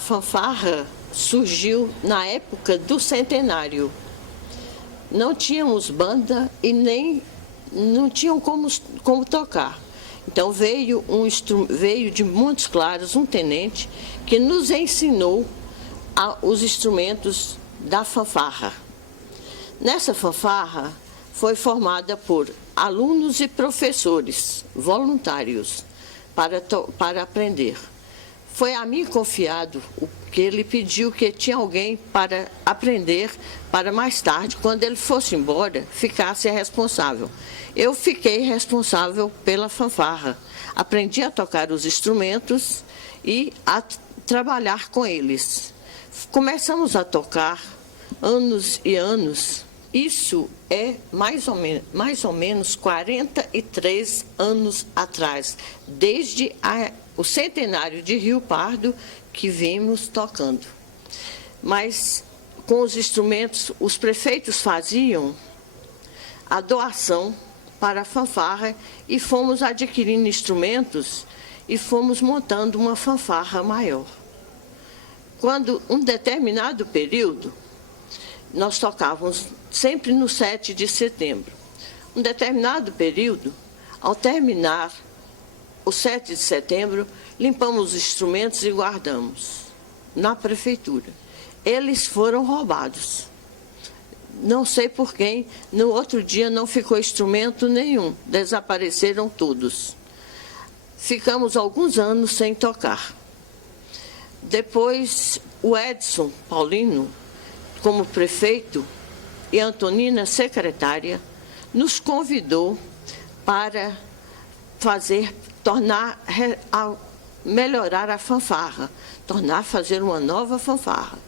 fanfarra surgiu na época do centenário. Não tínhamos banda e nem não tinham como tocar. Então veio de Montes Claros um tenente que nos ensinou os instrumentos da fanfarra. Nessa fanfarra foi formada por alunos e professores voluntários para aprender. Foi a mim confiado o que ele pediu, que tinha alguém para aprender, para mais tarde, quando ele fosse embora, ficasse responsável. Eu fiquei responsável pela fanfarra. Aprendi a tocar os instrumentos e a trabalhar com eles. Começamos a tocar anos e anos. Isso é mais ou menos 43 anos atrás, desde o centenário de Rio Pardo que vimos tocando. Mas com os instrumentos, os prefeitos faziam a doação para a fanfarra e fomos adquirindo instrumentos e fomos montando uma fanfarra maior. Quando um determinado período, nós tocávamos sempre no 7 de setembro. Um determinado período, ao terminar o 7 de setembro, limpamos os instrumentos e guardamos na prefeitura. Eles foram roubados. Não sei por quem, no outro dia não ficou instrumento nenhum, desapareceram todos. Ficamos alguns anos sem tocar. Depois, o Edson Paulino, como prefeito, e a Antonina, secretária, nos convidou para melhorar a fanfarra, fazer uma nova fanfarra.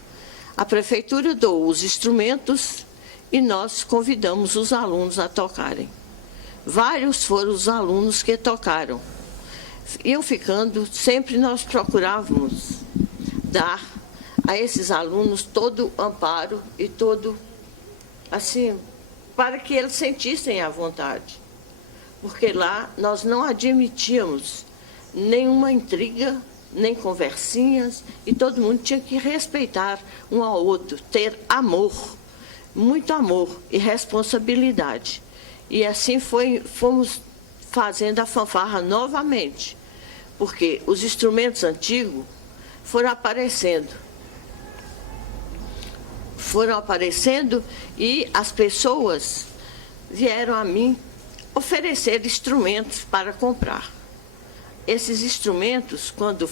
A prefeitura doou os instrumentos e nós convidamos os alunos a tocarem. Vários foram os alunos que tocaram. Iam ficando, sempre nós procurávamos dar a esses alunos todo o amparo e todo, assim, para que eles sentissem à vontade. Porque lá nós não admitíamos nenhuma intriga, nem conversinhas, e todo mundo tinha que respeitar um ao outro, ter amor, muito amor e responsabilidade. E assim fomos fazendo a fanfarra novamente, porque os instrumentos antigos foram aparecendo e as pessoas vieram a mim oferecer instrumentos para comprar. Esses instrumentos, quando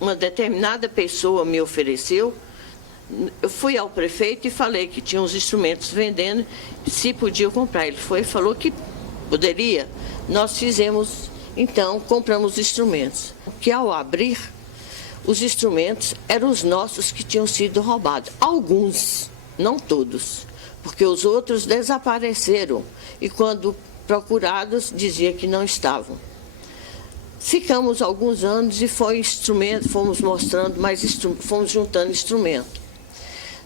uma determinada pessoa me ofereceu, eu fui ao prefeito e falei que tinha uns instrumentos vendendo, se podia comprar. Ele falou que poderia. Nós fizemos, então, compramos instrumentos. Que ao abrir, os instrumentos eram os nossos que tinham sido roubados. Alguns, não todos, porque os outros desapareceram e quando procurados dizia que não estavam. Ficamos alguns anos e fomos mostrando fomos juntando instrumento.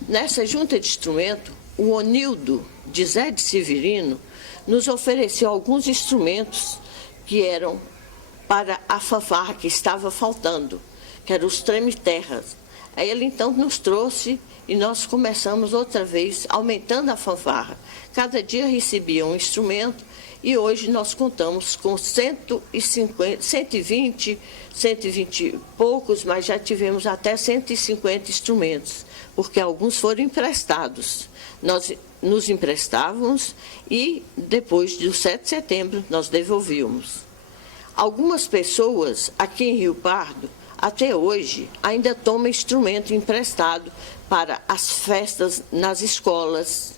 Nessa junta de instrumento, o Onildo de Zé de Severino nos ofereceu alguns instrumentos que eram para a fanfarra que estava faltando, que eram os treme-terras. Aí ele então nos trouxe e nós começamos outra vez, aumentando a fanfarra. Cada dia recebia um instrumento e hoje nós contamos com 120 e poucos, mas já tivemos até 150 instrumentos, porque alguns foram emprestados. Nós nos emprestávamos e depois do 7 de setembro nós devolvíamos. Algumas pessoas aqui em Rio Pardo, até hoje, ainda tomam instrumento emprestado para as festas nas escolas,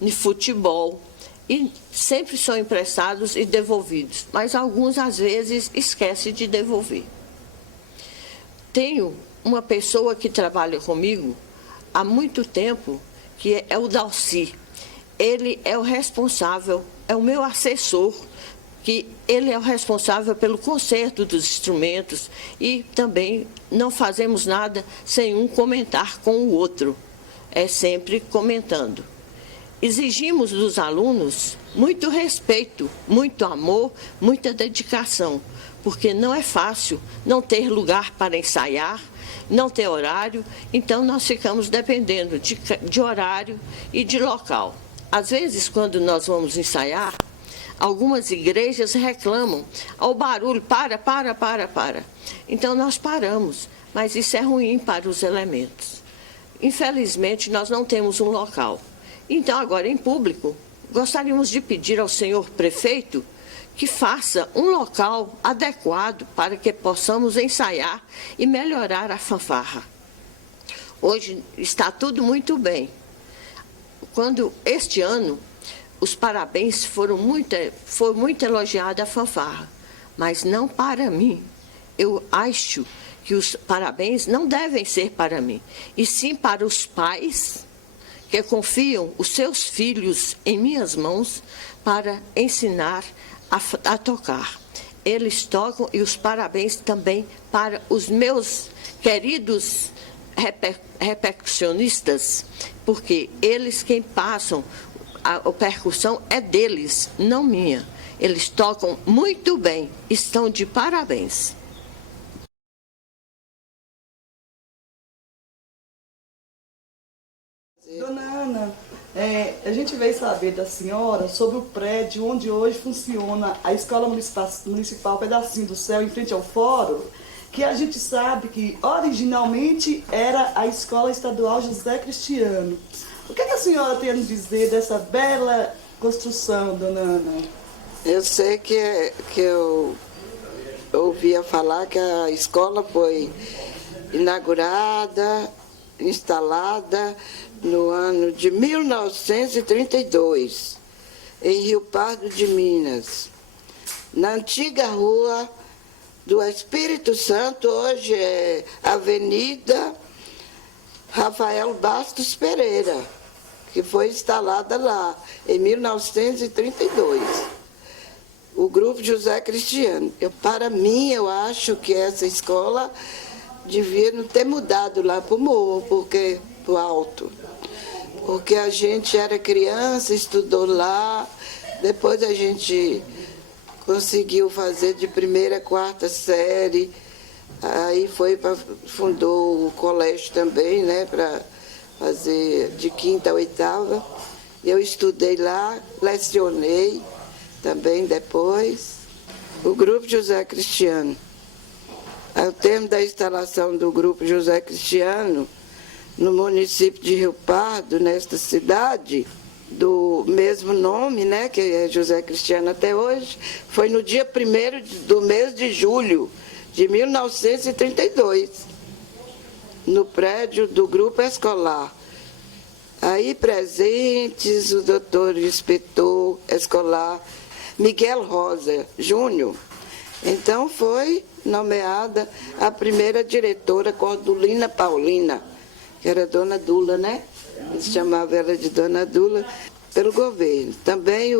de futebol, e sempre são emprestados e devolvidos, mas alguns, às vezes, esquecem de devolver. Tenho uma pessoa que trabalha comigo há muito tempo, que é o Dalci. Ele é o responsável, é o meu assessor, que ele é o responsável pelo conserto dos instrumentos e também não fazemos nada sem um comentar com o outro, é sempre comentando. Exigimos dos alunos muito respeito, muito amor, muita dedicação, porque não é fácil não ter lugar para ensaiar, não tem horário, então nós ficamos dependendo de horário e de local. Às vezes, quando nós vamos ensaiar, algumas igrejas reclamam, o barulho, para. Então nós paramos, mas isso é ruim para os elementos. Infelizmente, nós não temos um local. Então, agora em público, gostaríamos de pedir ao senhor prefeito que faça um local adequado para que possamos ensaiar e melhorar a fanfarra. Hoje está tudo muito bem. Quando este ano, os parabéns foi muito elogiada a fanfarra, mas não para mim. Eu acho que os parabéns não devem ser para mim, e sim para os pais que confiam os seus filhos em minhas mãos para ensinar a tocar. Eles tocam, e os parabéns também para os meus queridos repercussionistas, porque eles quem passam, a percussão é deles, não minha. Eles tocam muito bem, estão de parabéns. Dona Ana, a gente veio saber da senhora sobre o prédio onde hoje funciona a Escola Municipal Pedacinho do Céu, em frente ao fórum, que a gente sabe que originalmente era a Escola Estadual José Cristiano. O que a senhora tem a nos dizer dessa bela construção, dona Ana? Eu sei que eu ouvia falar que a escola foi inaugurada, instalada no ano de 1932, em Rio Pardo de Minas, na antiga rua do Espírito Santo, hoje é Avenida Rafael Bastos Pereira, que foi instalada lá em 1932. O Grupo José Cristiano. Para mim, eu acho que essa escola devia não ter mudado lá para o morro, para o alto. Porque a gente era criança, estudou lá, depois a gente conseguiu fazer de primeira a quarta série, aí fundou o colégio também, né, para fazer de quinta a oitava. Eu estudei lá, lecionei também depois. O Grupo José Cristiano. Ao termo da instalação do Grupo José Cristiano, no município de Rio Pardo, nesta cidade, do mesmo nome, né, que é José Cristiano até hoje, foi no dia 1º do mês de julho de 1932, no prédio do Grupo Escolar. Aí presentes o doutor inspetor escolar Miguel Rosa Júnior. Então foi nomeada a primeira diretora, Cordulina Paulina, que era Dona Dula, né? Eles chamavam ela de Dona Dula, pelo governo. Também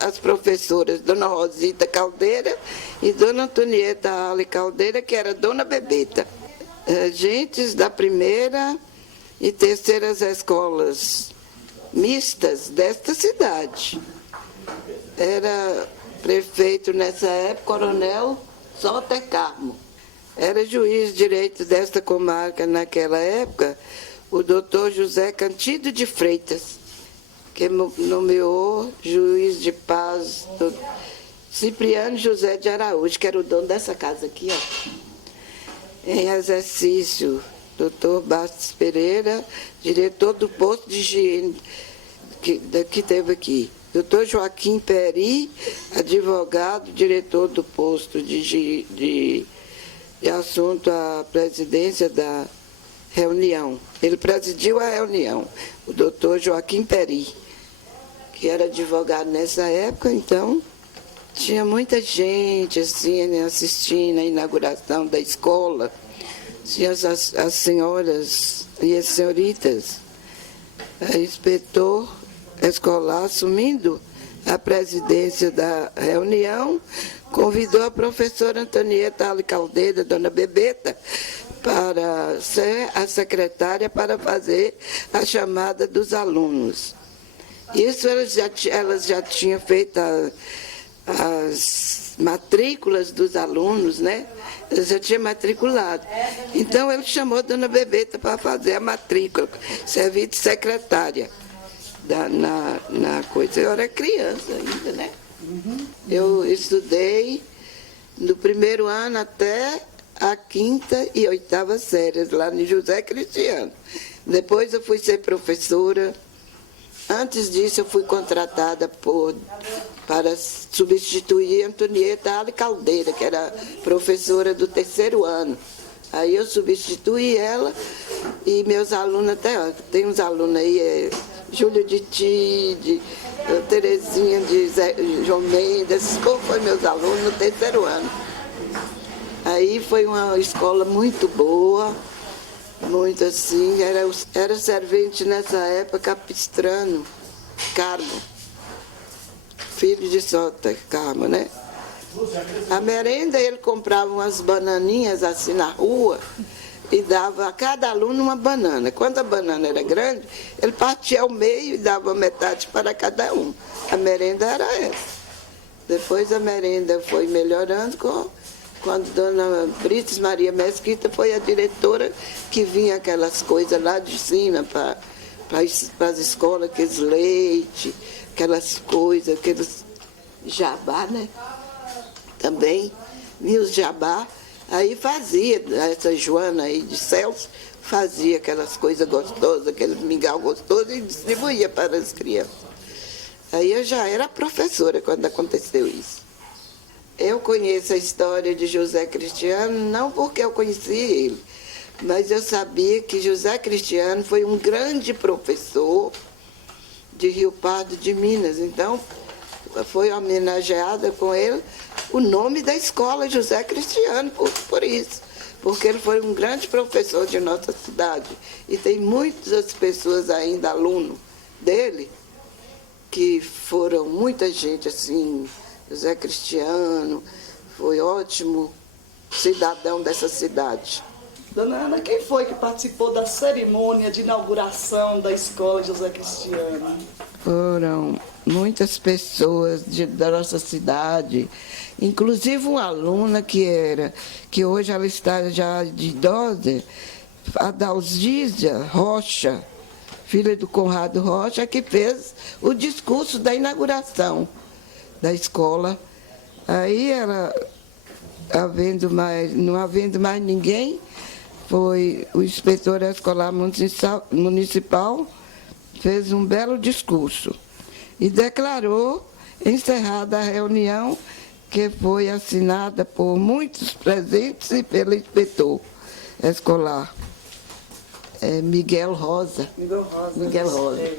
as professoras Dona Rosita Caldeira e Dona Antonieta Ale Caldeira, que era Dona Bebeta. Agentes da primeira e terceiras escolas mistas desta cidade. Era prefeito nessa época, Coronel Soter Carmo. Era juiz de direito desta comarca naquela época, o doutor José Cantido de Freitas, que nomeou juiz de paz Cipriano José de Araújo, que era o dono dessa casa aqui, ó. Em exercício, doutor Bastos Pereira, diretor do posto de higiene que teve aqui. Doutor Joaquim Peri, advogado, diretor do posto de assunto à presidência da reunião. Ele presidiu a reunião, o doutor Joaquim Peri, que era advogado nessa época, então tinha muita gente assim, assistindo a inauguração da escola. Tinha as senhoras e as senhoritas, a inspetor escolar assumindo a presidência da reunião, convidou a professora Antonieta Ale Caldeira, Dona Bebeta, para ser a secretária para fazer a chamada dos alunos. Isso elas já tinham feito as matrículas dos alunos, né? Eu já tinha matriculado. Então ele chamou a dona Bebeta para fazer a matrícula, servir de secretária na coisa. Eu era criança ainda, né? Eu estudei do primeiro ano até a 5ª e 8ª séries, lá no José Cristiano. Depois eu fui ser professora. Antes disso, eu fui contratada para substituir Antonieta Ali Caldeira, que era professora do 3º ano. Aí eu substituí ela e meus alunos, até tem uns alunos aí, Júlia de Tide, Terezinha de João Mendes, foram meus alunos no 3º ano. Aí foi uma escola muito boa, muito assim, era servente nessa época Capistrano, Carmo, filho de Sota, Carmo, né? A merenda, ele comprava umas bananinhas assim na rua e dava a cada aluno uma banana. Quando a banana era grande, ele partia ao meio e dava metade para cada um. A merenda era essa. Depois a merenda foi melhorando quando dona Brites Maria Mesquita foi a diretora, que vinha aquelas coisas lá de cima para as escolas, aqueles leite, aquelas coisas, aqueles jabá, né? Também, vinha os jabá, aí fazia, essa Joana aí de Celso, fazia aquelas coisas gostosas, aqueles mingau gostosos e distribuía para as crianças. Aí eu já era professora quando aconteceu isso. Eu conheço a história de José Cristiano, não porque eu conheci ele, mas eu sabia que José Cristiano foi um grande professor de Rio Pardo de Minas. Então, foi homenageada com ele o nome da escola José Cristiano, por isso. Porque ele foi um grande professor de nossa cidade. E tem muitas pessoas ainda, aluno dele, que foram muita gente assim. José Cristiano foi ótimo cidadão dessa cidade. Dona Ana, quem foi que participou da cerimônia de inauguração da escola José Cristiano? Foram muitas pessoas da nossa cidade, inclusive uma aluna que hoje ela está já de idosa, a Dalgísia Rocha, filha do Conrado Rocha, que fez o discurso da inauguração da escola. Aí ela, não havendo mais ninguém, foi o inspetor escolar municipal, fez um belo discurso e declarou encerrada a reunião, que foi assinada por muitos presentes e pelo inspetor escolar, Miguel Rosa. Miguel Rosa.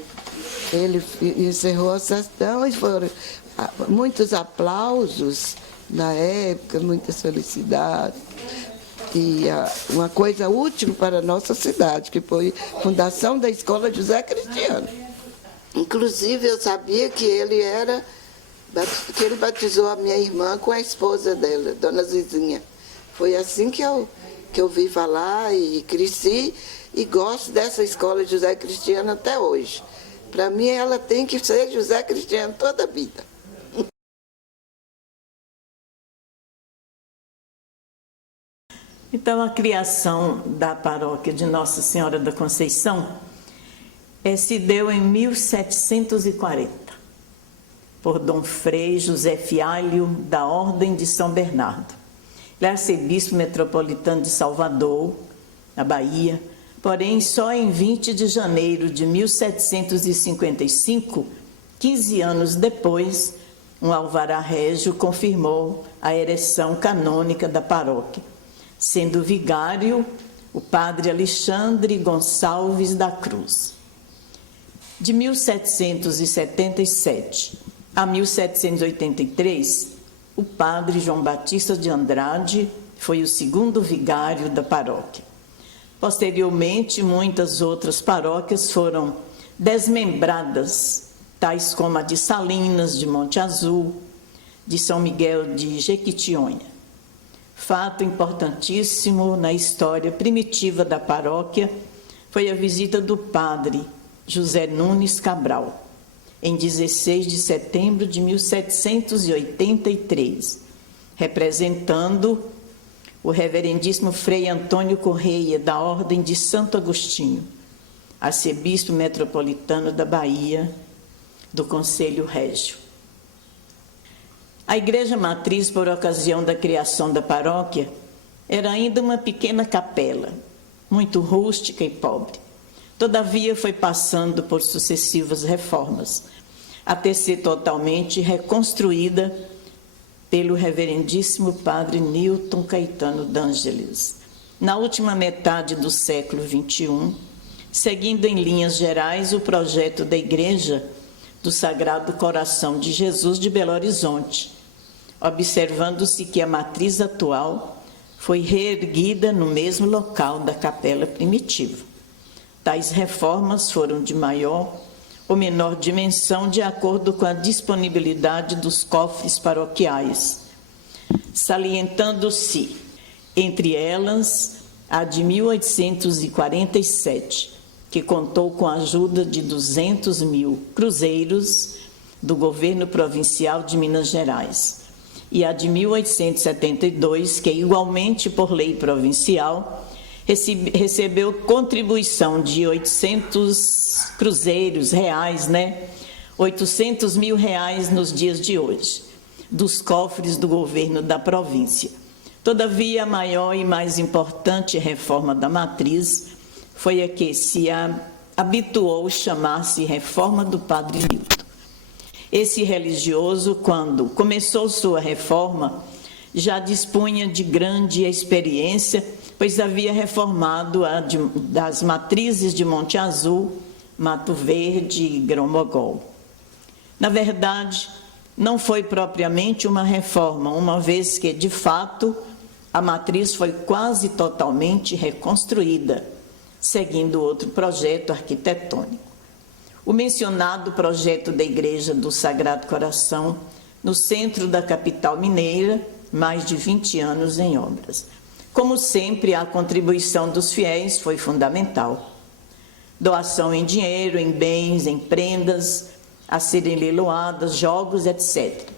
Ele encerrou a sessão e foram muitos aplausos na época, muitas felicidades. E uma coisa útil para a nossa cidade, que foi a fundação da Escola José Cristiano. Inclusive, eu sabia que ele batizou a minha irmã com a esposa dela, Dona Zizinha. Foi assim que eu vi falar e cresci e gosto dessa Escola José Cristiano até hoje. Para mim, ela tem que ser José Cristiano toda a vida. Então, a criação da paróquia de Nossa Senhora da Conceição se deu em 1740, por Dom Frei José Fialho, da Ordem de São Bernardo. Ele é arcebispo metropolitano de Salvador, na Bahia, porém, só em 20 de janeiro de 1755, 15 anos depois, um alvará régio confirmou a ereção canônica da paróquia, sendo vigário o padre Alexandre Gonçalves da Cruz. De 1777 a 1783, o padre João Batista de Andrade foi o segundo vigário da paróquia. Posteriormente, muitas outras paróquias foram desmembradas, tais como a de Salinas, de Monte Azul, de São Miguel de Jequitinhonha. Fato importantíssimo na história primitiva da paróquia foi a visita do padre José Nunes Cabral, em 16 de setembro de 1783, representando o reverendíssimo Frei Antônio Correia, da Ordem de Santo Agostinho, arcebispo metropolitano da Bahia, do Conselho Régio. A igreja matriz, por ocasião da criação da paróquia, era ainda uma pequena capela, muito rústica e pobre. Todavia, foi passando por sucessivas reformas, até ser totalmente reconstruída pelo reverendíssimo padre Newton Caetano d'Ângeles, na última metade do século XXI, seguindo em linhas gerais o projeto da Igreja do Sagrado Coração de Jesus de Belo Horizonte, observando-se que a matriz atual foi reerguida no mesmo local da capela primitiva. Tais reformas foram de maior ou menor dimensão de acordo com a disponibilidade dos cofres paroquiais, salientando-se, entre elas, a de 1847, que contou com a ajuda de 200 mil cruzeiros do governo provincial de Minas Gerais, e a de 1872, que igualmente por lei provincial recebeu contribuição de 800 cruzeiros reais, 800 mil reais nos dias de hoje, dos cofres do governo da província. Todavia, a maior e mais importante reforma da matriz foi a que se habituou chamar-se Reforma do Padre Newton. Esse religioso, quando começou sua reforma, já dispunha de grande experiência, pois havia reformado das matrizes de Monte Azul, Mato Verde e Grão-Mogol. Na verdade, não foi propriamente uma reforma, uma vez que, de fato, a matriz foi quase totalmente reconstruída, seguindo outro projeto arquitetônico. O mencionado projeto da Igreja do Sagrado Coração, no centro da capital mineira, mais de 20 anos em obras. Como sempre, a contribuição dos fiéis foi fundamental. Doação em dinheiro, em bens, em prendas, a serem leiloadas, jogos, etc.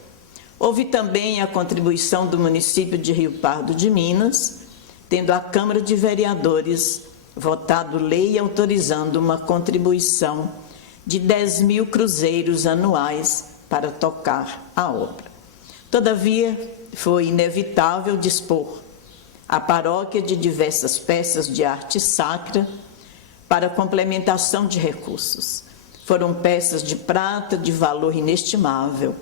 Houve também a contribuição do município de Rio Pardo de Minas, tendo a Câmara de Vereadores votado lei autorizando uma contribuição de 10 mil cruzeiros anuais para tocar a obra. Todavia, foi inevitável dispor a paróquia de diversas peças de arte sacra para complementação de recursos. Foram peças de prata de valor inestimável,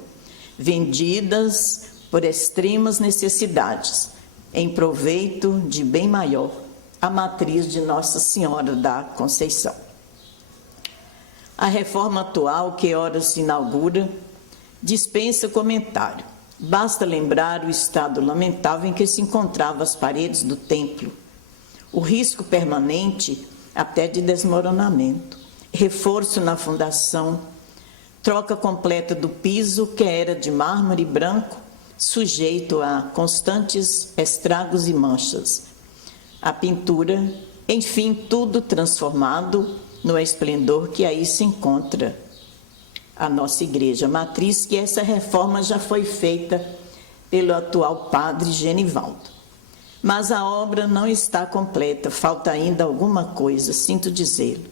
vendidas por extremas necessidades, em proveito de bem maior, a matriz de Nossa Senhora da Conceição. A reforma atual, que ora se inaugura, dispensa comentário. Basta lembrar o estado lamentável em que se encontravam as paredes do templo, o risco permanente até de desmoronamento, reforço na fundação, troca completa do piso, que era de mármore branco, sujeito a constantes estragos e manchas. A pintura, enfim, tudo transformado no esplendor que aí se encontra a nossa igreja matriz, que essa reforma já foi feita pelo atual padre Genivaldo. Mas a obra não está completa, falta ainda alguma coisa, sinto dizê-lo.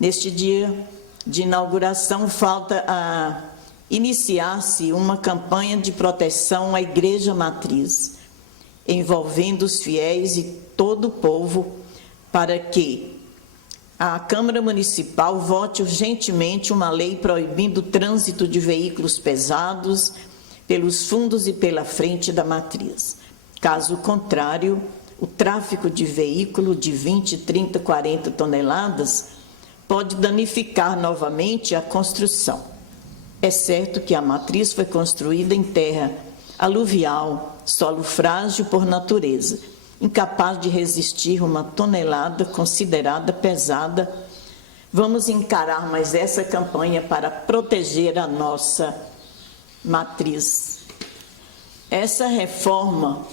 Neste dia de inauguração, falta a iniciar-se uma campanha de proteção à igreja matriz, envolvendo os fiéis e todo o povo, para que a Câmara Municipal vote urgentemente uma lei proibindo o trânsito de veículos pesados pelos fundos e pela frente da matriz. Caso contrário, o tráfego de veículo de 20, 30, 40 toneladas pode danificar novamente a construção. É certo que a matriz foi construída em terra aluvial, solo frágil por natureza, incapaz de resistir uma tonelada considerada pesada. Vamos encarar mais essa campanha para proteger a nossa matriz. Essa reforma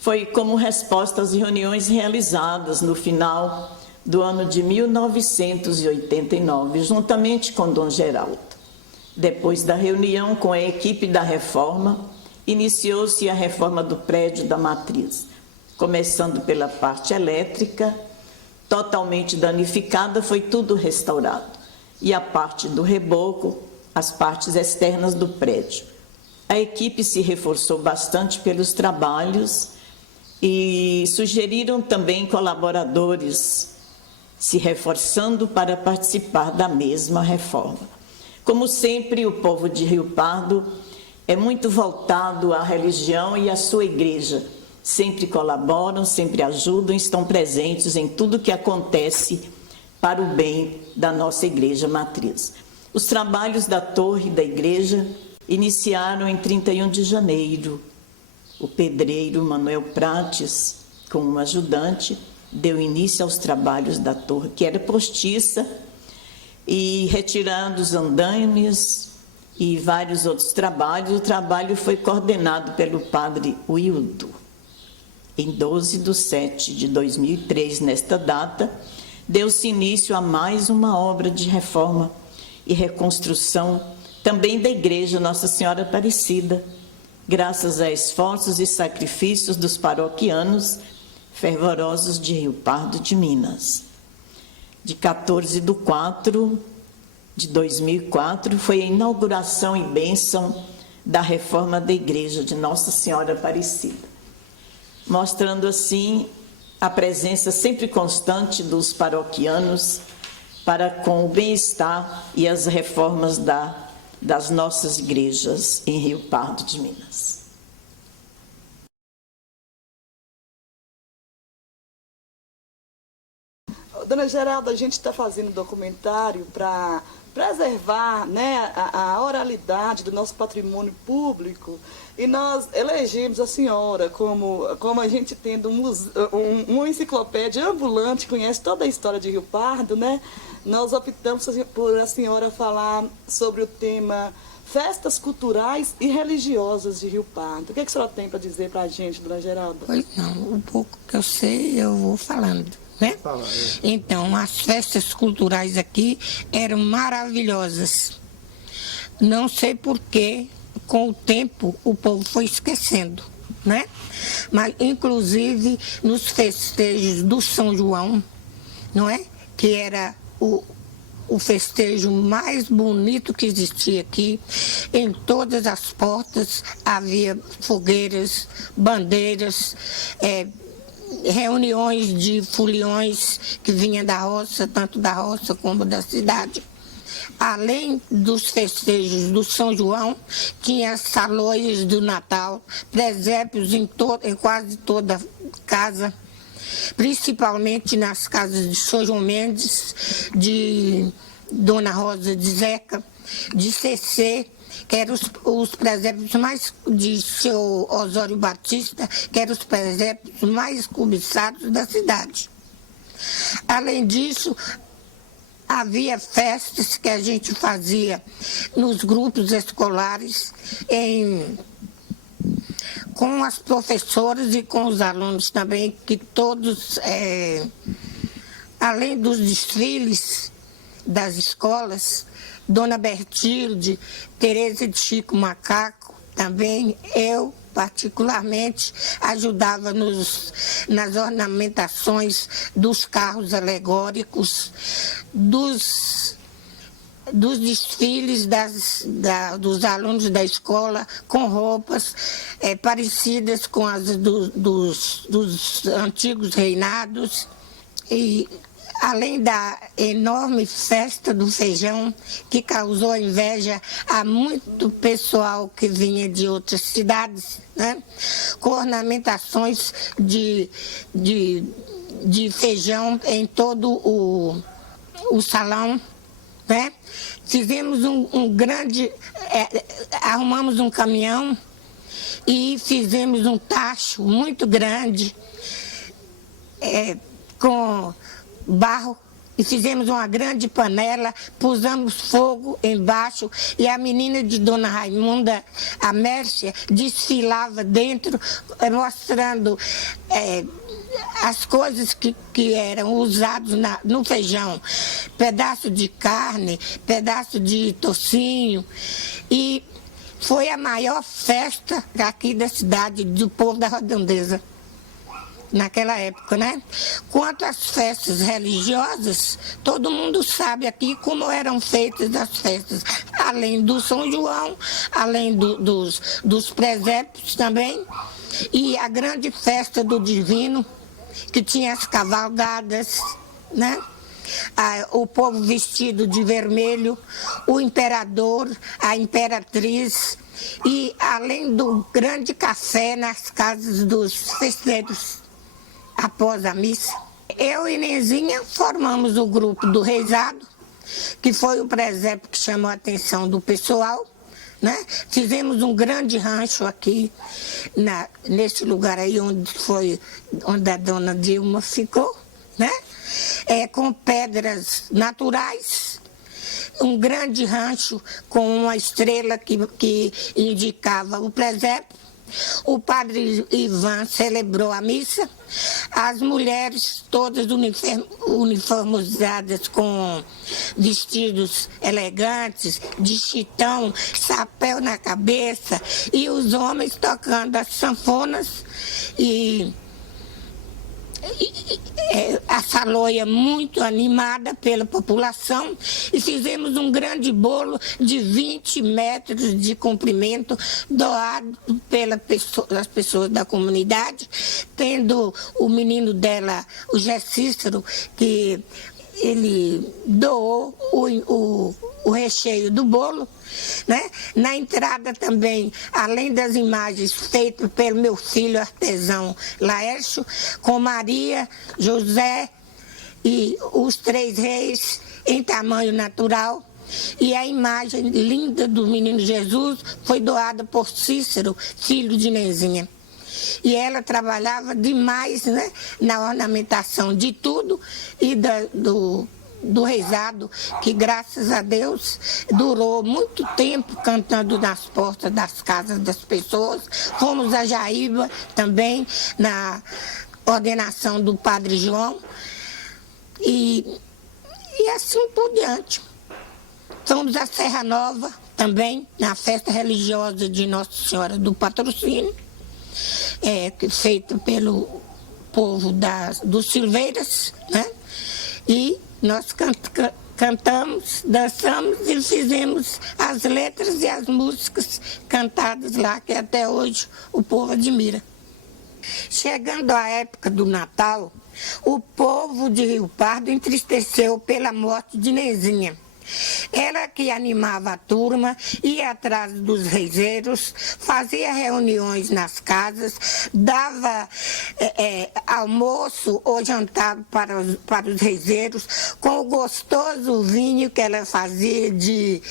foi como resposta às reuniões realizadas no final do ano de 1989, juntamente com Dom Geraldo. Depois da reunião com a equipe da reforma, iniciou-se a reforma do prédio da matriz, começando pela parte elétrica, totalmente danificada, foi tudo restaurado. E a parte do reboco, as partes externas do prédio. A equipe se reforçou bastante pelos trabalhos e sugeriram também colaboradores se reforçando para participar da mesma reforma. Como sempre, o povo de Rio Pardo é muito voltado à religião e à sua igreja. Sempre colaboram, sempre ajudam, estão presentes em tudo que acontece para o bem da nossa igreja matriz. Os trabalhos da torre da igreja iniciaram em 31 de janeiro. O pedreiro Manuel Prates, com um ajudante, deu início aos trabalhos da torre, que era postiça, e retirando os andaimes e vários outros trabalhos. O trabalho foi coordenado pelo padre Wildo. Em 12/7/2003, nesta data, deu-se início a mais uma obra de reforma e reconstrução, também da Igreja Nossa Senhora Aparecida, graças a esforços e sacrifícios dos paroquianos fervorosos de Rio Pardo de Minas. De 14/4/2004, foi a inauguração e bênção da reforma da Igreja de Nossa Senhora Aparecida, mostrando assim a presença sempre constante dos paroquianos para com o bem-estar e as reformas das nossas igrejas em Rio Pardo de Minas. Dona Geralda, a gente está fazendo um documentário para preservar, né, a oralidade do nosso patrimônio público, e nós elegemos a senhora como a gente tendo uma enciclopédia ambulante, conhece toda a história de Rio Pardo, né? Nós optamos por a senhora falar sobre o tema festas culturais e religiosas de Rio Pardo. O que a senhora tem para dizer para a gente, dona Geralda? Pois não, o pouco que eu sei eu vou falando, né? Então, as festas culturais aqui eram maravilhosas. Não sei por que, com o tempo, o povo foi esquecendo, né? Mas, inclusive, nos festejos do São João, não é? Que era o festejo mais bonito que existia aqui. Em todas as portas havia fogueiras, bandeiras, reuniões de foliões que vinham da roça, tanto da roça como da cidade. Além dos festejos do São João, tinha salões do Natal, presépios em quase toda casa, principalmente nas casas de São João Mendes, de Dona Rosa de Zeca, de CC, que eram os presépios mais, de seu Osório Batista, que eram os presépios mais cobiçados da cidade. Além disso, havia festas que a gente fazia nos grupos escolares, com as professoras e com os alunos também, que todos, além dos desfiles das escolas, Dona Bertilde, Tereza de Chico Macaco, também eu, particularmente, ajudava nas ornamentações dos carros alegóricos, dos desfiles dos alunos da escola com roupas parecidas com as dos antigos reinados. E além da enorme festa do feijão, que causou inveja a muito pessoal que vinha de outras cidades, né? Com ornamentações de feijão em todo o salão, né? Fizemos um grande, arrumamos um caminhão e fizemos um tacho muito grande com barro, e fizemos uma grande panela, pusemos fogo embaixo, e a menina de Dona Raimunda, a Mércia, desfilava dentro, mostrando as coisas que eram usadas no feijão, pedaço de carne, pedaço de tocinho, e foi a maior festa aqui da cidade, do povo da Redondeza, naquela época, né? Quanto às festas religiosas, todo mundo sabe aqui como eram feitas as festas, além do São João, além dos presépios também, e a grande festa do Divino, que tinha as cavalgadas, né? O povo vestido de vermelho, o imperador, a imperatriz, e além do grande café nas casas dos festeiros, após a missa. Eu e Nezinha formamos o grupo do Reisado, que foi o presépio que chamou a atenção do pessoal, né? Fizemos um grande rancho aqui, nesse lugar aí onde a dona Dilma ficou, né? Com pedras naturais, um grande rancho com uma estrela que indicava o presépio. O padre Ivan celebrou a missa, as mulheres todas uniformizadas com vestidos elegantes, de chitão, chapéu na cabeça, e os homens tocando as sanfonas e a saloia muito animada pela população, e fizemos um grande bolo de 20 metros de comprimento, doado pelas pessoas da comunidade, tendo o menino dela, o Jé Cícero, que ele doou o recheio do bolo, né? Na entrada também, além das imagens feitas pelo meu filho artesão Laércio, com Maria, José e os 3 reis em tamanho natural, e a imagem linda do menino Jesus foi doada por Cícero, filho de Nezinha. E ela trabalhava demais, né, na ornamentação de tudo e do reisado, que graças a Deus durou muito tempo cantando nas portas das casas das pessoas. Fomos a Jaíba também, na ordenação do Padre João, e assim por diante. Fomos a Serra Nova também, na festa religiosa de Nossa Senhora do Patrocínio, feito pelo povo dos Silveiras, né? E nós cantamos, dançamos e fizemos as letras e as músicas cantadas lá, que até hoje o povo admira. Chegando à época do Natal, o povo de Rio Pardo entristeceu pela morte de Nezinha. Ela que animava a turma, ia atrás dos reiseiros, fazia reuniões nas casas, dava almoço ou jantar para os reiseiros, com o gostoso vinho que ela fazia de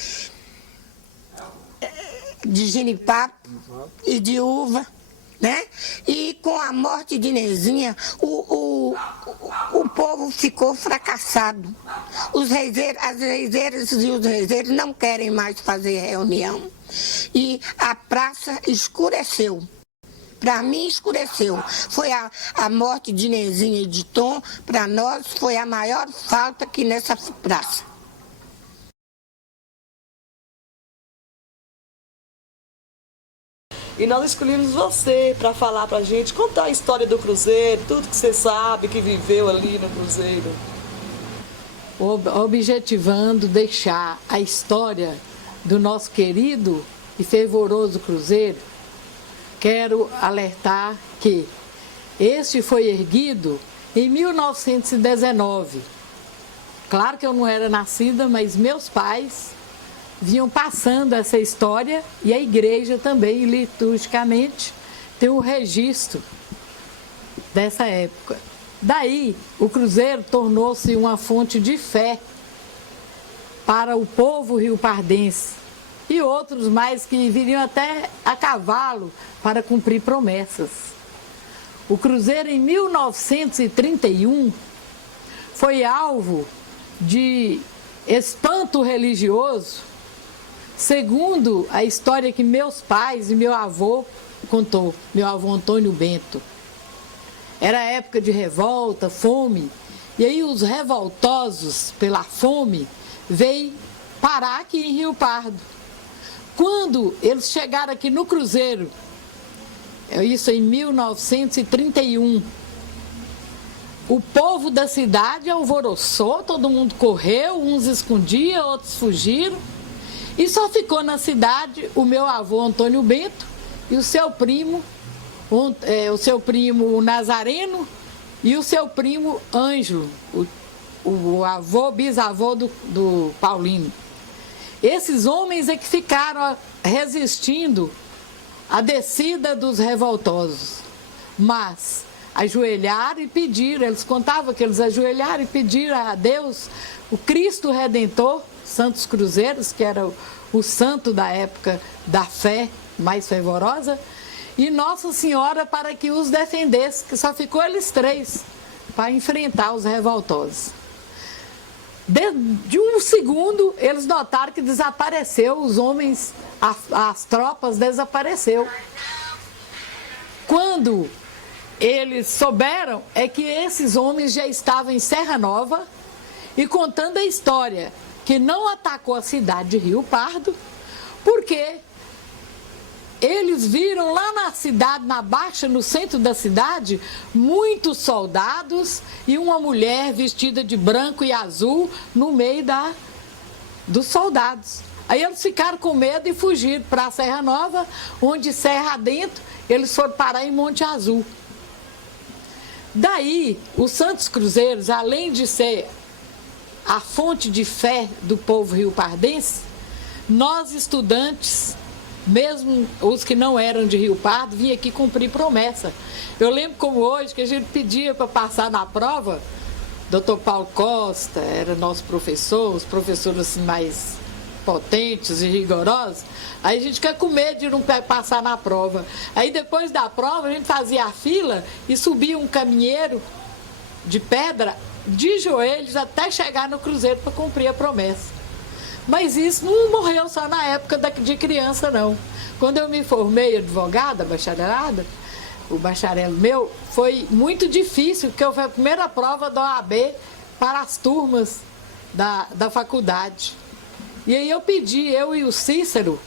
genipapo e de uva, né? E com a morte de Nezinha, o povo ficou fracassado. As reiseiras e os reiseiros não querem mais fazer reunião. E a praça escureceu. Para mim, escureceu. Foi a morte de Nezinha e de Tom, para nós, foi a maior falta aqui nessa praça. E nós escolhemos você para falar para a gente, contar a história do Cruzeiro, tudo que você sabe, que viveu ali no Cruzeiro. Objetivando deixar a história do nosso querido e fervoroso Cruzeiro, quero alertar que este foi erguido em 1919. Claro que eu não era nascida, mas meus pais vinham passando essa história, e a igreja também, liturgicamente, tem o registro dessa época. Daí, o Cruzeiro tornou-se uma fonte de fé para o povo riopardense e outros mais que viriam até a cavalo para cumprir promessas. O Cruzeiro, em 1931, foi alvo de espanto religioso, segundo a história que meus pais e meu avô contou, meu avô Antônio Bento. Era época de revolta, fome, e aí os revoltosos pela fome veio parar aqui em Rio Pardo. Quando eles chegaram aqui no Cruzeiro, isso em 1931, o povo da cidade alvoroçou, todo mundo correu, uns escondiam, outros fugiram. E só ficou na cidade o meu avô Antônio Bento e o seu primo Nazareno e o seu primo Ângelo, o bisavô do Paulino. Esses homens é que ficaram resistindo à descida dos revoltosos. Mas ajoelharam e pediram, eles contavam que eles ajoelharam e pediram a Deus, o Cristo Redentor, Santos Cruzeiros, que era o santo da época da fé mais fervorosa, e Nossa Senhora para que os defendesse, que só ficou eles três para enfrentar os revoltosos. De um segundo, eles notaram que desapareceu, os homens, as tropas desapareceu. Quando eles souberam, é que esses homens já estavam em Serra Nova e contando a história, que não atacou a cidade de Rio Pardo, porque eles viram lá na cidade, na Baixa, no centro da cidade, muitos soldados e uma mulher vestida de branco e azul no meio dos soldados. Aí eles ficaram com medo e fugiram para a Serra Nova, onde serra adentro, eles foram parar em Monte Azul. Daí, os Santos Cruzeiros, além de ser a fonte de fé do povo riopardense, nós estudantes, mesmo os que não eram de Rio Pardo, vinham aqui cumprir promessa. Eu lembro como hoje, que a gente pedia para passar na prova, Dr. Paulo Costa era nosso professor, os professores assim mais potentes e rigorosos, aí a gente fica com medo de não passar na prova. Aí depois da prova a gente fazia a fila e subia um caminheiro de pedra de joelhos até chegar no Cruzeiro para cumprir a promessa. Mas isso não morreu só na época de criança, não. Quando eu me formei advogada, bacharelada, o bacharel meu, foi muito difícil, porque foi a primeira prova da OAB para as turmas da faculdade. E aí eu pedi, eu e o Cícero,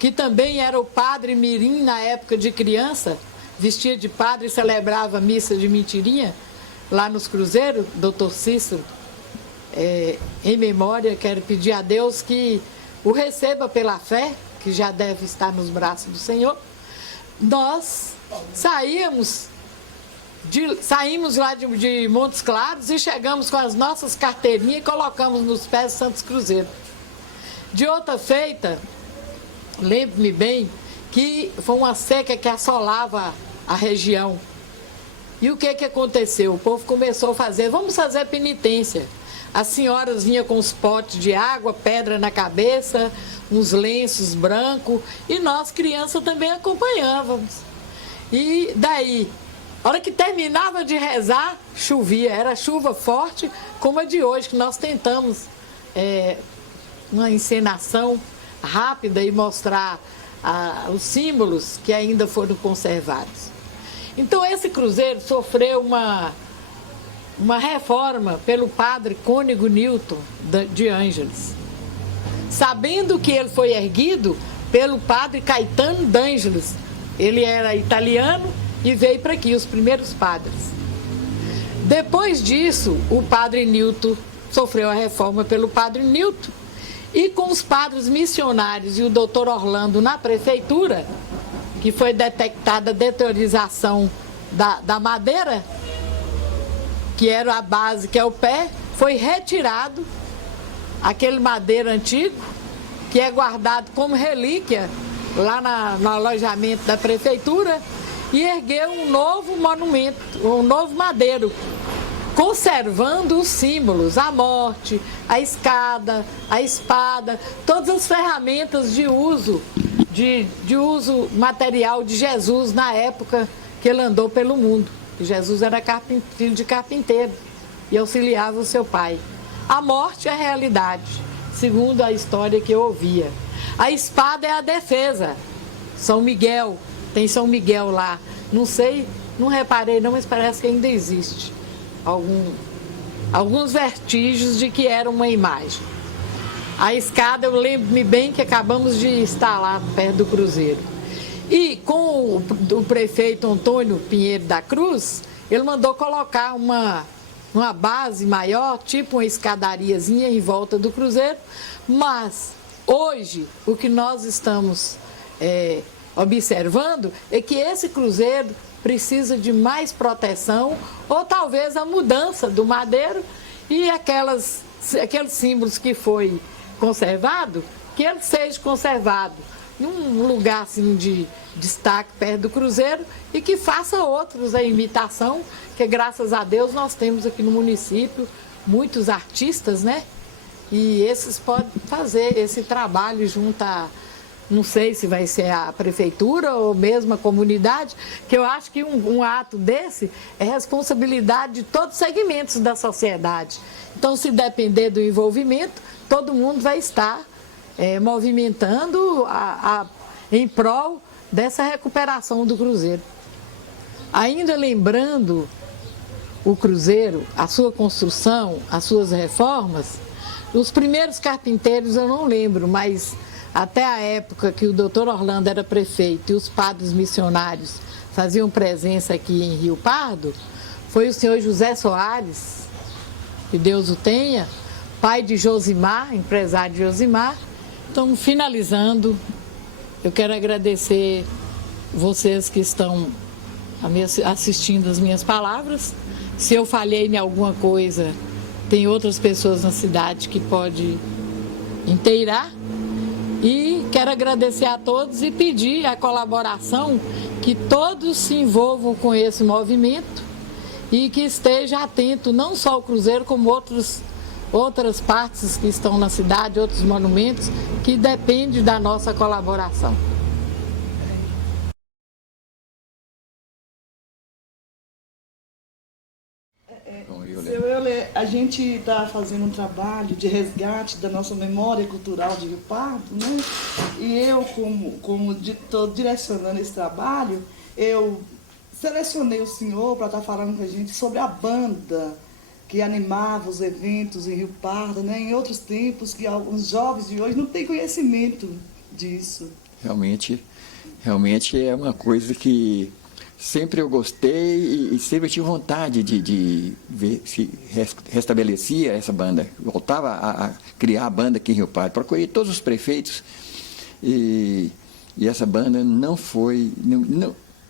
que também era o padre mirim na época de criança, vestia de padre e celebrava a missa de mentirinha, lá nos Cruzeiros, doutor Cícero, em memória, quero pedir a Deus que o receba pela fé, que já deve estar nos braços do Senhor. Nós saímos lá de Montes Claros e chegamos com as nossas carteirinhas e colocamos nos pés de Santos Cruzeiro. De outra feita, lembro-me bem que foi uma seca que assolava a região. E o que aconteceu? O povo começou a fazer, vamos fazer penitência. As senhoras vinham com os potes de água, pedra na cabeça, uns lenços brancos, e nós, crianças, também acompanhávamos. E daí, a hora que terminava de rezar, chovia. Era chuva forte, como a de hoje, que nós tentamos uma encenação rápida e mostrar os símbolos que ainda foram conservados. Então, esse cruzeiro sofreu uma reforma pelo padre Cônego Newton de Ângeles, sabendo que ele foi erguido pelo padre Caetano d'Ângeles. Ele era italiano e veio para aqui, os primeiros padres. Depois disso, o padre Newton sofreu a reforma pelo padre Newton, e com os padres missionários e o doutor Orlando na prefeitura, que foi detectada a deteriorização da madeira, que era a base, que é o pé, foi retirado aquele madeiro antigo, que é guardado como relíquia lá no alojamento da prefeitura, e ergueu um novo monumento, um novo madeiro, conservando os símbolos, a morte, a escada, a espada, todas as ferramentas de uso material de Jesus na época que ele andou pelo mundo. Jesus era filho de carpinteiro e auxiliava o seu pai. A morte é a realidade, segundo a história que eu ouvia. A espada é a defesa. São Miguel, tem São Miguel lá. Não sei, não reparei não, mas parece que ainda existe alguns vestígios de que era uma imagem. A escada, eu lembro-me bem que acabamos de instalar perto do cruzeiro. E com o prefeito Antônio Pinheiro da Cruz, ele mandou colocar uma base maior, tipo uma escadariazinha em volta do cruzeiro, mas hoje o que nós estamos observando é que esse cruzeiro precisa de mais proteção ou talvez a mudança do madeiro e aqueles símbolos que foi conservado, que ele seja conservado num lugar assim de destaque perto do cruzeiro e que faça outros a imitação, que graças a Deus nós temos aqui no município muitos artistas, né? E esses podem fazer esse trabalho junto a, não sei se vai ser a prefeitura ou mesmo a comunidade, que eu acho que um ato desse é responsabilidade de todos os segmentos da sociedade. Então, se depender do envolvimento, todo mundo vai estar movimentando em prol dessa recuperação do cruzeiro. Ainda lembrando o cruzeiro, a sua construção, as suas reformas, os primeiros carpinteiros eu não lembro, mas até a época que o doutor Orlando era prefeito e os padres missionários faziam presença aqui em Rio Pardo, foi o senhor José Soares, que Deus o tenha, pai de Josimar, empresário de Josimar. Então, finalizando, eu quero agradecer vocês que estão assistindo as minhas palavras. Se eu falhei em alguma coisa, tem outras pessoas na cidade que podem inteirar. E quero agradecer a todos e pedir a colaboração, que todos se envolvam com esse movimento e que esteja atento não só ao cruzeiro, como outras partes que estão na cidade, outros monumentos, que dependem da nossa colaboração. Seu Euler, a gente está fazendo um trabalho de resgate da nossa memória cultural de Rio Pardo, né? E eu, como estou direcionando esse trabalho, eu selecionei o senhor para estar falando com a gente sobre a banda que animava os eventos em Rio Pardo, né? Em outros tempos que alguns jovens de hoje não têm conhecimento disso. Realmente é uma coisa que sempre eu gostei e sempre tive vontade de ver se restabelecia essa banda. Voltava a criar a banda aqui em Rio Pardo. Procurei todos os prefeitos e essa banda não foi...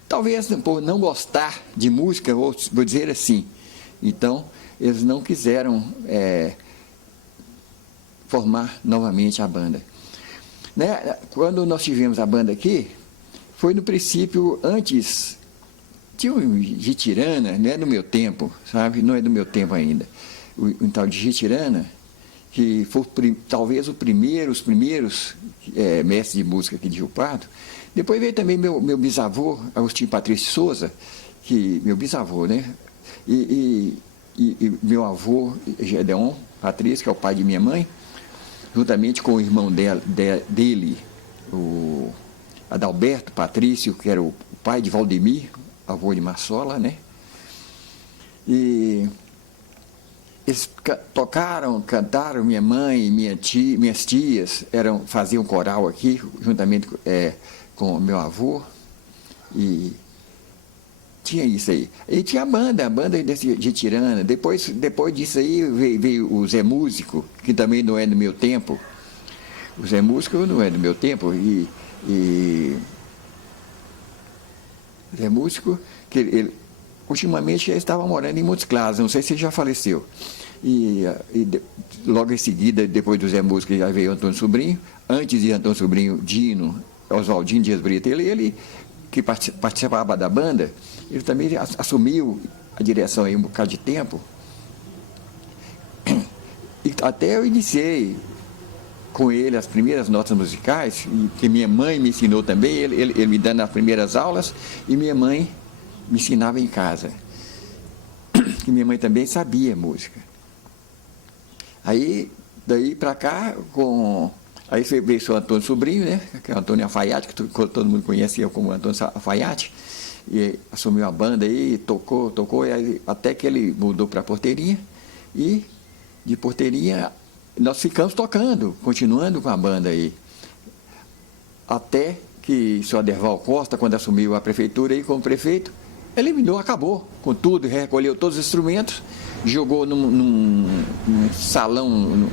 talvez por não gostar de música, vou dizer assim. Então, eles não quiseram formar novamente a banda. Né? Quando nós tivemos a banda aqui, foi no princípio antes... Tinha um Gitirana, não é do meu tempo, sabe? Não é do meu tempo ainda. Um tal de Gitirana, que foi talvez os primeiros mestres de música aqui de Rio Pardo. Depois veio também meu bisavô, Agostinho Patrício Souza, meu bisavô, né? E meu avô, Gedeon Patrício, que é o pai de minha mãe, juntamente com o irmão dele, o Adalberto Patrício, que era o pai de Valdemir, avô de Marsola, né? E eles cantaram, minha mãe, minhas tias faziam coral aqui, juntamente com o meu avô, e tinha isso aí. E tinha a banda de Tirana. Depois disso aí veio o Zé Músico, que também não é do meu tempo. O Zé Músico não é do meu tempo, Zé Músico, que ele ultimamente ele estava morando em Montes Claros, não sei se ele já faleceu. Logo em seguida, depois do Zé Músico, já veio Antônio Sobrinho. Antes de Antônio Sobrinho, Dino, Oswaldinho Dias Brito, ele que participava da banda, ele também assumiu a direção aí um bocado de tempo. E até eu iniciei com ele as primeiras notas musicais, que minha mãe me ensinou também, ele me dando as primeiras aulas, e minha mãe me ensinava em casa. E minha mãe também sabia música. Aí, daí para cá, aí veio o Antônio Sobrinho, né, que é o Antônio Alfaiate, que todo mundo conhecia como Antônio Alfaiate, e assumiu a banda aí, tocou, e aí, até que ele mudou para Porteirinha, e de Porteirinha nós ficamos tocando, continuando com a banda aí. Até que o senhor Aderval Costa, quando assumiu a prefeitura aí como prefeito, eliminou, acabou com tudo, recolheu todos os instrumentos, jogou num salão,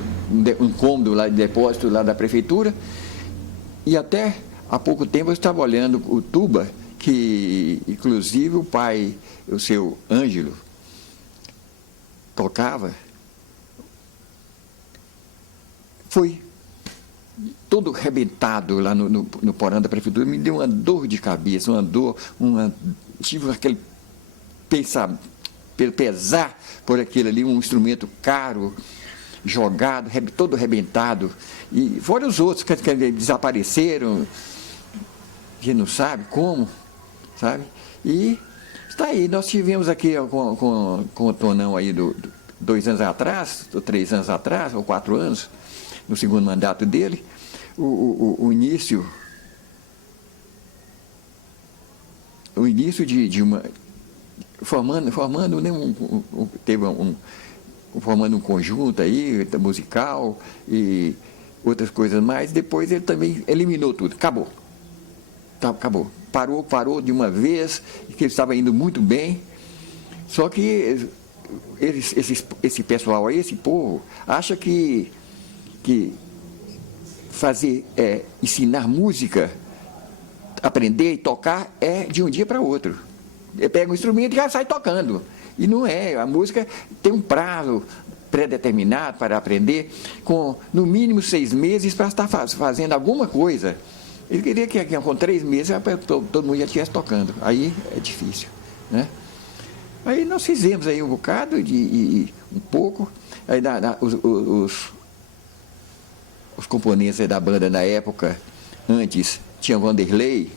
um cômodo lá de depósito lá da prefeitura, e até há pouco tempo eu estava olhando o tuba, que inclusive o pai, o seu Ângelo, tocava, foi todo arrebentado lá no porão da prefeitura, me deu uma dor de cabeça, tive aquele pesar por aquilo ali, um instrumento caro, jogado, todo arrebentado, e fora os outros que desapareceram, a gente não sabe como, sabe? E está aí, nós tivemos aqui com o Tonão aí 2 anos atrás, ou 3 anos atrás, ou 4 anos, no segundo mandato dele, o início de uma formando né, formando um conjunto aí musical e outras coisas mais. Depois ele também eliminou tudo, acabou, parou de uma vez, que ele estava indo muito bem. Só que esse pessoal aí, esse povo, acha que ensinar música, aprender e tocar é de um dia para outro. Ele pega um instrumento e já sai tocando. E não é, a música tem um prazo pré-determinado para aprender, com no mínimo 6 meses para estar fazendo alguma coisa. Ele queria que com 3 meses todo mundo já estivesse tocando. Aí é difícil, né? Aí nós fizemos aí um bocado, um pouco, aí os componentes da banda na época, antes, tinha Vanderlei,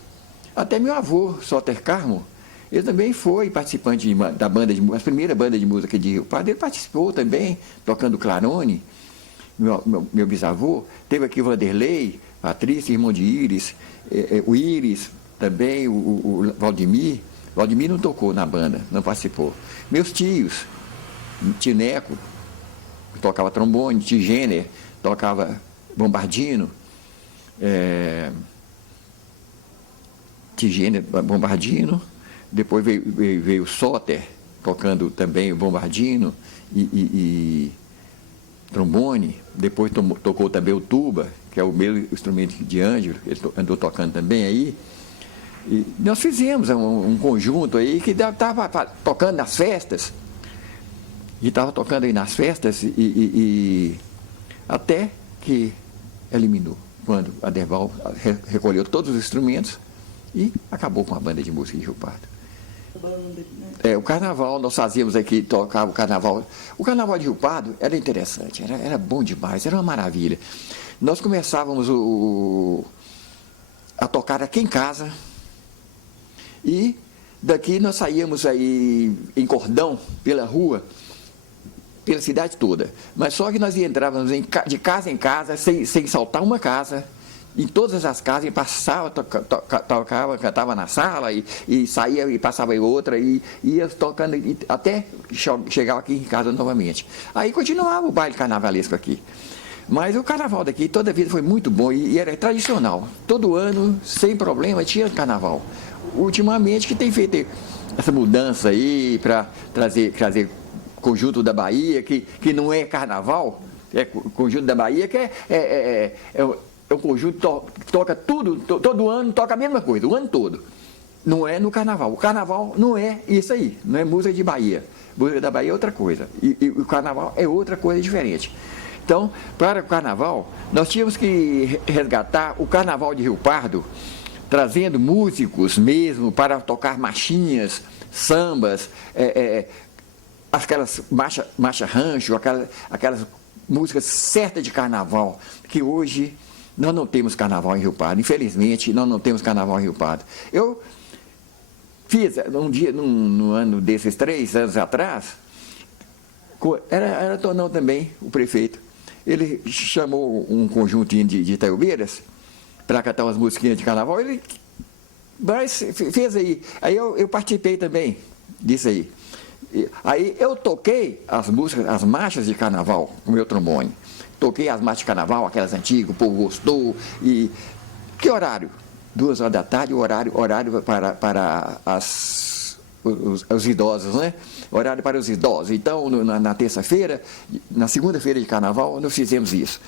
até meu avô, Soter Carmo, ele também foi participante da banda de música, a primeira banda de música de Rio Pardo, ele participou também, tocando clarone, meu bisavô, teve aqui o Vanderlei, Patrícia, irmão de Íris, o Íris também, o Valdemir não tocou na banda, não participou. Meus tios, tio Neco, tocava trombone, tio Gêner, tocava bombardino, Tigênio bombardino, depois veio o Soter, tocando também o bombardino e trombone, depois tocou também o tuba, que é o mesmo instrumento de Ângelo, ele andou tocando também aí. E nós fizemos um conjunto aí que estava tocando nas festas, e estava tocando aí nas festas, até que eliminou, quando a Aderval recolheu todos os instrumentos e acabou com a banda de música de Rio Pardo. O carnaval, nós fazíamos aqui, tocava o carnaval. O carnaval de Rio Pardo era interessante, era bom demais, era uma maravilha. Nós começávamos a tocar aqui em casa, e daqui nós saíamos aí em cordão pela rua, pela cidade toda. Mas só que nós entrávamos de casa em casa, sem saltar uma casa, em todas as casas, e passava, tocava, cantava na sala, e saía e passava em outra, e ia tocando até chegava aqui em casa novamente. Aí continuava o baile carnavalesco aqui. Mas o carnaval daqui toda a vida foi muito bom e era tradicional. Todo ano, sem problema, tinha carnaval. Ultimamente que tem feito essa mudança aí para trazer Conjunto da Bahia, que não é carnaval, é Conjunto da Bahia, que é um conjunto que toca tudo, todo ano toca a mesma coisa, o ano todo. Não é no carnaval. O carnaval não é isso aí, não é música de Bahia. Música da Bahia é outra coisa. E o carnaval é outra coisa diferente. Então, para o carnaval, nós tínhamos que resgatar o carnaval de Rio Pardo, trazendo músicos mesmo para tocar marchinhas, sambas, aquelas marcha rancho, aquelas músicas certas de carnaval, que hoje nós não temos carnaval em Rio Pardo. Infelizmente, nós não temos carnaval em Rio Pardo. Eu fiz um dia, no ano desses 3 anos atrás, era Tonão também, o prefeito. Ele chamou um conjuntinho de Itaiobeiras para cantar umas musiquinhas de carnaval. Ele fez aí. Aí eu participei também disso aí. Aí eu toquei as músicas, as marchas de carnaval com o meu trombone. toquei as marchas de carnaval, aquelas antigas, o povo gostou. E que horário? 2 horas da tarde, horário para os idosos, né? Horário para os idosos. Então, na terça-feira, na segunda-feira de carnaval, nós fizemos isso.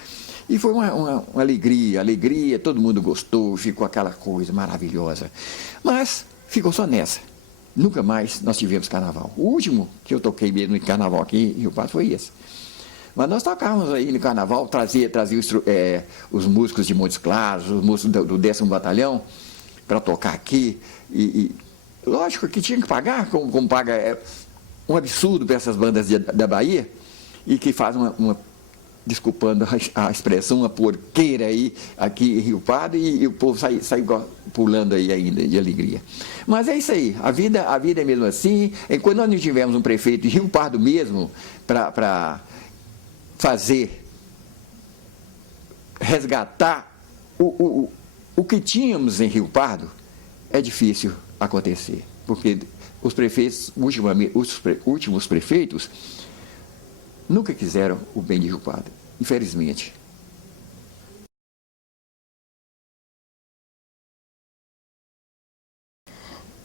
E foi uma alegria, todo mundo gostou, ficou aquela coisa maravilhosa. Mas ficou só nessa. Nunca mais nós tivemos carnaval. O último que eu toquei mesmo em carnaval aqui em Rio Pardo foi esse. Mas nós tocávamos aí no carnaval, trazia os músicos de Montes Claros, os músicos do 10º Batalhão, para tocar aqui. E lógico que tinha que pagar, como paga um absurdo para essas bandas da Bahia, e que faz desculpando a expressão, uma porqueira aí aqui em Rio Pardo, e o povo sai pulando aí ainda de alegria. Mas é isso aí, a vida é mesmo assim. Enquanto nós não tivemos um prefeito de Rio Pardo mesmo para resgatar o que tínhamos em Rio Pardo, é difícil acontecer, porque os prefeitos, os últimos prefeitos, nunca quiseram o bem de Rio Pardo, infelizmente.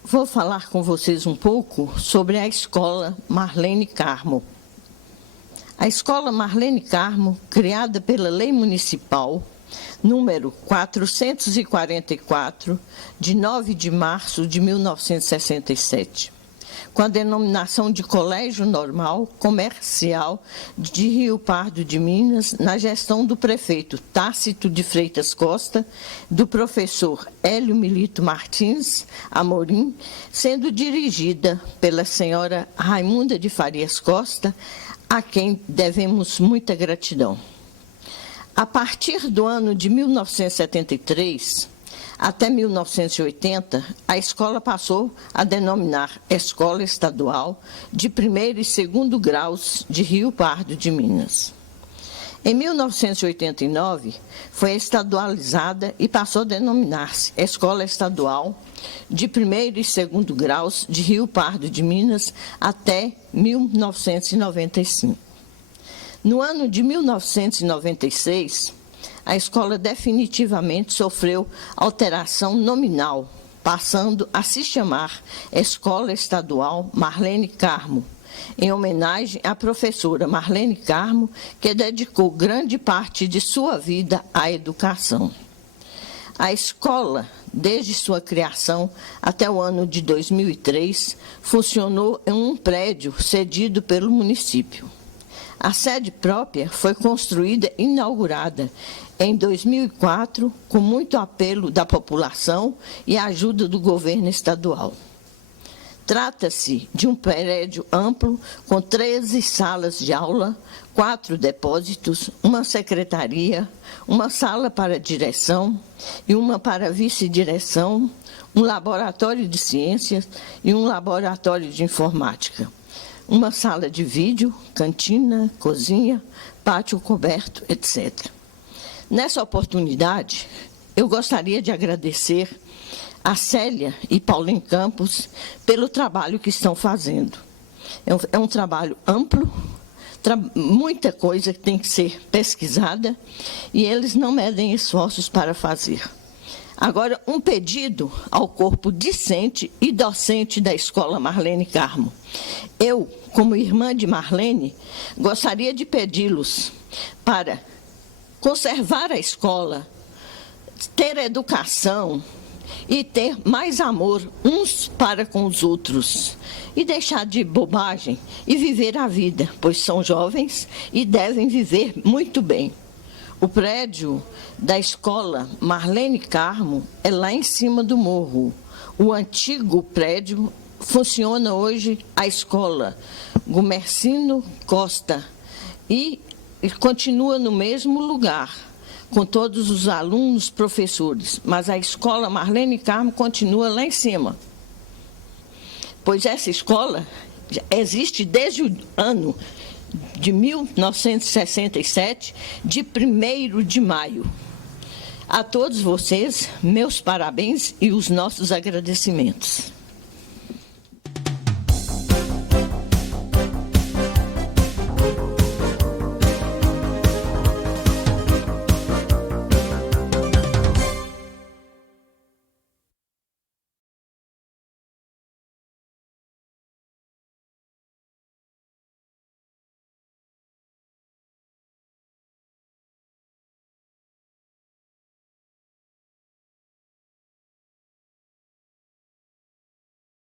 Vou falar com vocês um pouco sobre a Escola Marlene Carmo. A Escola Marlene Carmo, criada pela Lei Municipal número 444, de 9 de março de 1967, com a denominação de Colégio Normal Comercial de Rio Pardo de Minas, na gestão do prefeito Tácito de Freitas Costa, do professor Hélio Milito Martins Amorim, sendo dirigida pela senhora Raimunda de Farias Costa, a quem devemos muita gratidão. A partir do ano de 1973 até 1980, a escola passou a denominar Escola Estadual de 1º e 2º graus de Rio Pardo de Minas. Em 1989, foi estadualizada e passou a denominar-se Escola Estadual de 1º e 2º graus de Rio Pardo de Minas até 1995. No ano de 1996, a escola definitivamente sofreu alteração nominal, passando a se chamar Escola Estadual Marlene Carmo, em homenagem à professora Marlene Carmo, que dedicou grande parte de sua vida à educação. A escola, desde sua criação até o ano de 2003, funcionou em um prédio cedido pelo município. A sede própria foi construída e inaugurada em 2004, com muito apelo da população e ajuda do governo estadual. Trata-se de um prédio amplo, com 13 salas de aula, 4 depósitos, uma secretaria, uma sala para direção e uma para vice-direção, um laboratório de ciências e um laboratório de informática, uma sala de vídeo, cantina, cozinha, pátio coberto, etc. Nessa oportunidade, eu gostaria de agradecer a Célia e Paulinho Campos pelo trabalho que estão fazendo. É um trabalho amplo, muita coisa que tem que ser pesquisada, e eles não medem esforços para fazer. Agora, um pedido ao corpo discente e docente da Escola Marlene Carmo. Eu, como irmã de Marlene, gostaria de pedi-los para conservar a escola, ter educação e ter mais amor uns para com os outros, e deixar de bobagem e viver a vida, pois são jovens e devem viver muito bem. O prédio da escola Marlene Carmo é lá em cima do morro. O antigo prédio funciona hoje a escola Gumercino Costa e continua no mesmo lugar, com todos os alunos, professores, mas a escola Marlene Carmo continua lá em cima. Pois essa escola existe desde o ano de 1967, de 1º de maio. A todos vocês, meus parabéns e os nossos agradecimentos.